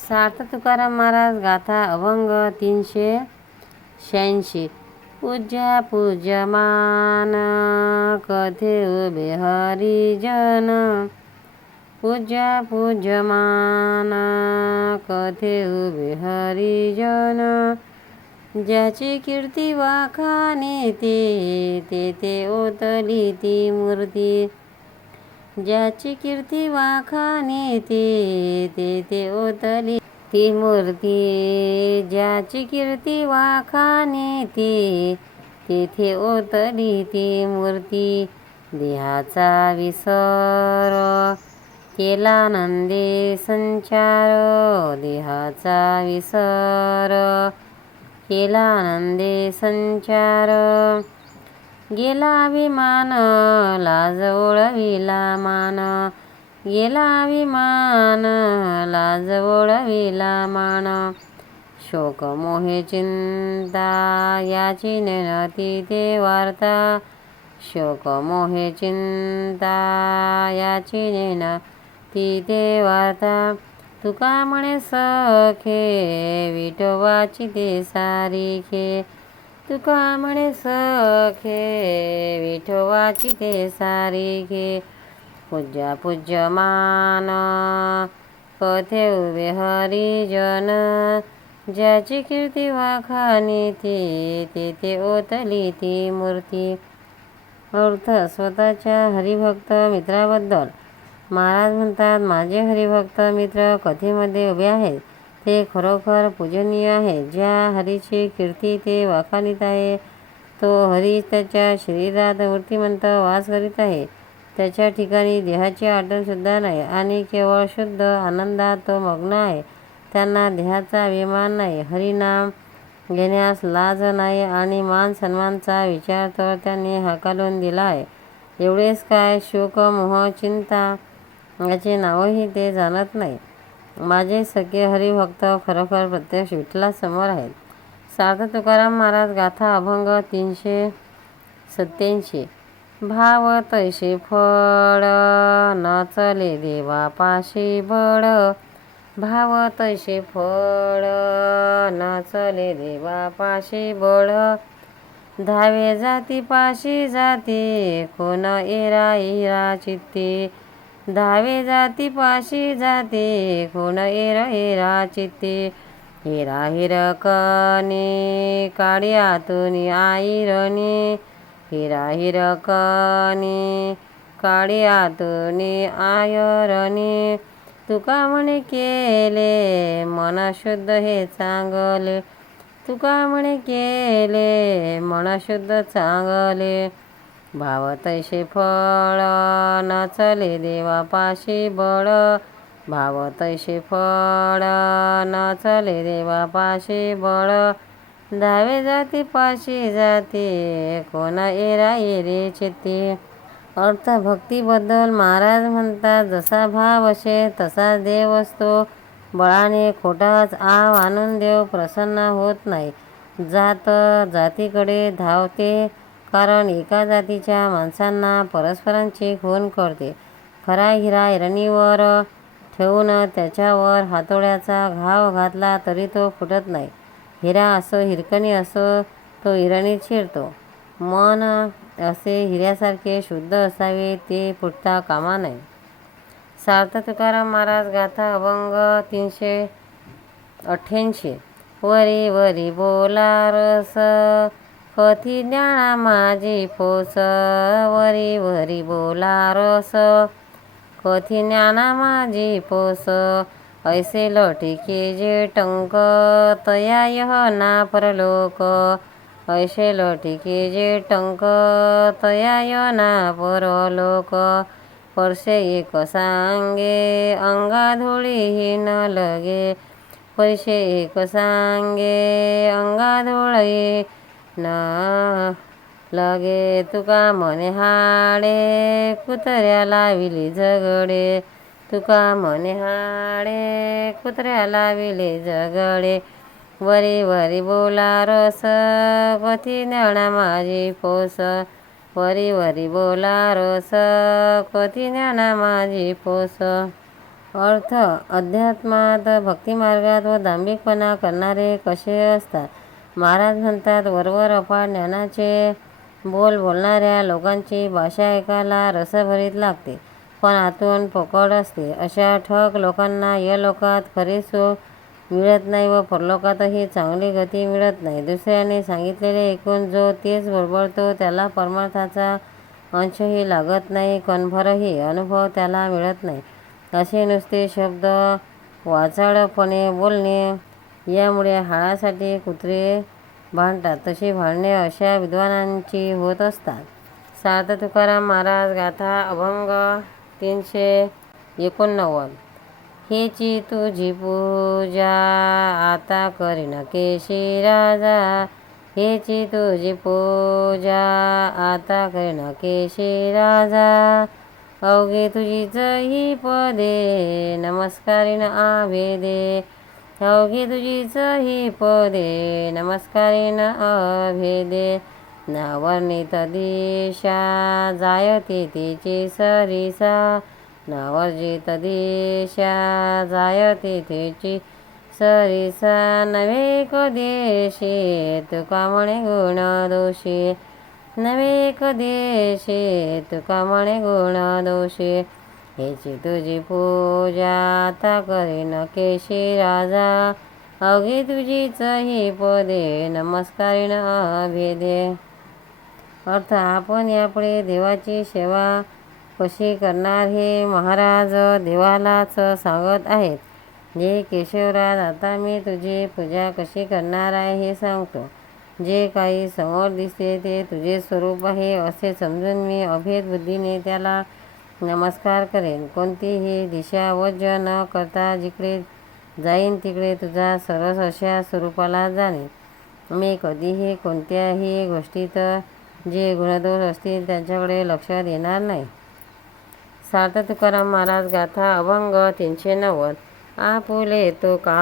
सार्थ तुकाराम महाराज गाथा अभंग तीनशे शहाऐंशी. पूज्या पूज्यमान कथे उभे हरिजन? पूज्या पूज्यमान कथे उभे हरिजन? ज्याची कीर्ती वाखाने ते तेथे ओतली ती मूर्ती. ज्याची कीर्ती वाखाने ते तेथे ओतली. ती मूर्ती ज्याची कीर्ती वाखाने ते तेथे ओतली ती मूर्ती. देहाचा विसर केला नंदे संचार. देहाचा विसर केला नंदे संचार. गेला विमान लाज ओळविला मान. गेला विमान लाज ओळविला मान. शोक मोहे चिंता याची नेनती ते वार्ता. शोक मोहे चिंता याची नेन ती ते वार्ता. तुका म्हणे सखे विठोबाची ते सारिखे. तुका म्हणे सखे विठोवाची ते सारी घे. पूज्य पूज्य पूज्यमान कथे उभे हरिजन ज्याची कीर्ती वाखानी ती तेथे ओतली ती मूर्ती. अर्थ स्वतःच्या हरिभक्त मित्राबद्दल. महाराज म्हणतात माझे हरिभक्त मित्र कथेमध्ये उभे आहेत. ते खरोखर पूजनीय आहे. ज्या हरीची कीर्ती ते वाखाणीत आहे तो हरी त्याच्या शरीरात मूर्तिमंत वास करीत आहे. त्याच्या ठिकाणी देहाची आठवणसुद्धा नाही आणि केवळ शुद्ध आनंदात तो मग्न आहे. त्यांना देहाचा अभिमान नाही. हरिनाम घेण्यास लाज नाही आणि मान सन्मानचा विचार तर त्यांनी हाकालून दिला आहे. एवढेच काय शोक मोह चिंता याचे नावही ते जाणत नाही. माझे सगळे हरिभक्त खरोखर प्रत्यक्ष विठ्ठलासमोर आहेत. सार्थ तुकाराम महाराज गाथा अभंग तीनशे सत्याऐंशी भाव तैसे फळ न चले देवा पाशी बळ. भाव तैसे फळ न चले देवा पाशी बळ. धावे जाती पाशी जाती कोण एरा इरा चित्ते. धावे जाती पाशी जाती कोण एरा एरा चित्ते. हिरा हिरकने काळी आतुनी आईरणी हिरा हिरकने काळी आतुनी आयरणी तुका म्हणे केले मन शुद्ध हे चांगले तुका म्हणे केले मन शुद्ध चांगले भाव तैसे फळ न चले देवा पाशी बळ. भाव तैसे फळ न चले देवा पाशी बळ. धावे जाती पाशी जाते कोण एरा एरे चेते अर्थ भक्तीबद्दल महाराज म्हणतात जसा भाव असे तसा देव असतो. बळाने खोटाच आव आणून देव प्रसन्न होत नाही. जात जातीकडे धावते कारण एका जातीच्या माणसांना परस्परांची खून करते. खरा हिरा हिरणीवर ठेवून त्याच्यावर हातोड्याचा घाव घातला तरी तो फुटत नाही. हिरा असो हिरकणी असो तो हिरणी चिरतो मन असे हिऱ्यासारखे शुद्ध असावे ते फुटता कामा नये. सार्थ तुकाराम महाराज गाथा अभंग तीनशे अठ्ठ्याऐंशी. वरी वरी बोला रस कथी ज्ञाना माझी फोस वरी वरी बोला रस कथी ज्ञाना माझी पोस ऐसे लटिके जे टंक तया यह ना परलोक ऐसे लटिके जे टंक तया यह ना परलोक परसे एक सांगे अंगाधुळी न लगे पैसे एक सांगे अंगाधुळी न लगे तुका म्हणे हाडे कुत्र्याला विली झगडे. तुका मने हाडे कुत्र्याला लाविले झगडे. वरी वरी बोला रस कथी ज्ञाना माझी पोस. वरी वरी बोला रस कथी ज्ञाना माझी पोस. अर्थ अध्यात्मात भक्तिमार्गात व दांभिकपणा करणारे कसे असतात? महाराज म्हणतात वरवर अफाट ज्ञानाचे बोल बोलणाऱ्या लोकांची भाषा ऐकायला रसभरीत लागते. पण आतून पकड असते. अशा ठग लोकांना या लोकात खरी सुख मिळत नाही व परलोकातही चांगली गती मिळत नाही. दुसऱ्याने सांगितलेले ऐकून जो तेच बडबडतो त्याला परमार्थाचा अंशही लागत नाही कणभरही अनुभव त्याला मिळत नाही. असे नुसते शब्द वाचाळपणे बोलणे यामुळे हाळासाठी कुत्रे भांडतात. तशी भांडणे अशा विद्वानांची होत असतात. सार्थ तुकाराम महाराज गाथा अभंग तीनशे एकोणनव्वद. हेची तुझी पूजा आता करीन केशी राजा. हेची तुझी पूजा आता करीन केशी राजा. अवघे तुझीच ही पदे नमस्कारीन आभेदे अवघे तुझीच ही पदे नमस्कारीन अभेदे नावर्णित दिशा जायते तिची सरिसा नावर्जित दिशा जायते तिची सरिसा नवे कदेशे तुका म्हणे गुण दोषी नवे कदेशे तुका म्हणे गुण दोषी हेची तुझी पूजा आता करीन केशी राजा. अवघी तुझीच ही पदे नमस्कारीन अभेदे. अर्थ आपण यापुढे देवाची सेवा कशी करणार हे महाराज देवालाच सांगत आहेत. जे केशवराज आता मी तुझी पूजा कशी करणार आहे हे सांगतो. जे काही समोर दिसते ते तुझे स्वरूप आहे असे समजून मी अभेद बुद्धीने त्याला नमस्कार करेन. कोणतीही दिशा वज्ज न करता जिकडे जाईन तिकडे तुझा सरस अशा स्वरूपाला जाणे. मी कधीही कोणत्याही गोष्टीत जे गुणदोष असतील त्यांच्याकडे लक्ष देणार नाही. सार्थ तुकाराम महाराज गाथा अभंग तीनशे नव्वद. आपुले तो का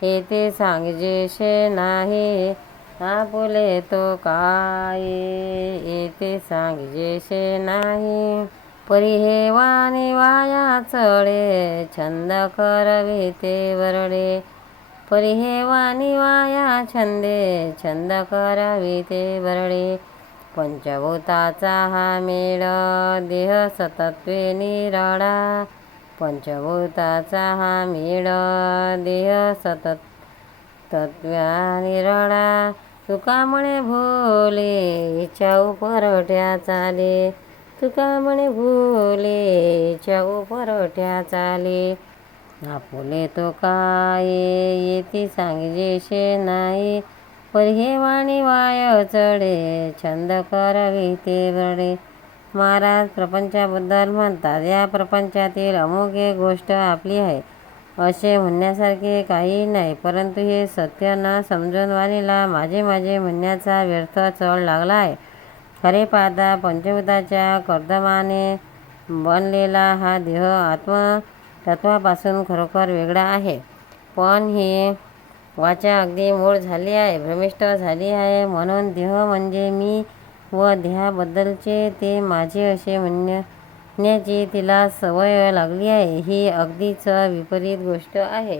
हे ते सांगजेशे नाही. आपुले तो काही येते सांगजेशे नाही. परी हे वाणी वाया चढे छंद करविते वरडे. परी हे वाणी वाया छंदे छंद करविते वरडे. पंचभूताचा हा मेळ देह सतत्वे निरडा पंचभूताचा हा मेळ देह सतत तत्व्या निरडा तुका म्हणे भोले चाऊ उपरठ्या चाले. तुका म्हणे भोले चाऊ उपरठ्या चाले. आपुले तो काय येती सांगजेशे नाही. पर हे वाणी वाय चढे छंद करावी ते बडे. महाराज प्रपंचाबद्दल म्हणतात. या प्रपंचातील अमुक एक गोष्ट आपली आहे. असे म्हणण्यासारखे काही नाही परंतु हे सत्य न समजूनवाणीला माझे माझे म्हणण्याचा व्यर्थ चढ लागला आहे. खरे पाहता पंचभूताच्या कर्दमाने बनलेला हा देह आत्म तत्वापासून खरोखर वेगळा आहे. पण ही वाचा अगदी मूळ झाली आहे भ्रमिष्ट झाली आहे. म्हणून देह म्हणजे मी व देहाबद्दलचे ते माझे असे म्हणणे म्हणण्याची तिला सवय लागली आहे ही अगदीच विपरीत गोष्ट आहे.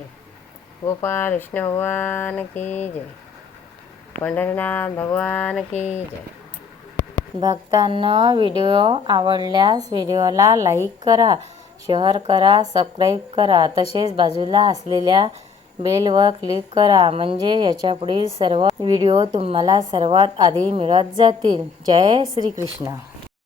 गोपाळ कृष्ण भगवान की जय? पंढरीनाथ भगवान की जय? भक्तांना व्हिडिओ आवडल्यास व्हिडिओला लाईक करा शेअर करा सबस्क्राईब करा. तसेच बाजूला असलेल्या बेलवर क्लिक करा म्हणजे याच्यापुढील सर्व व्हिडिओ तुम्हाला सर्वात आधी मिळत जातील. जय श्रीकृष्ण.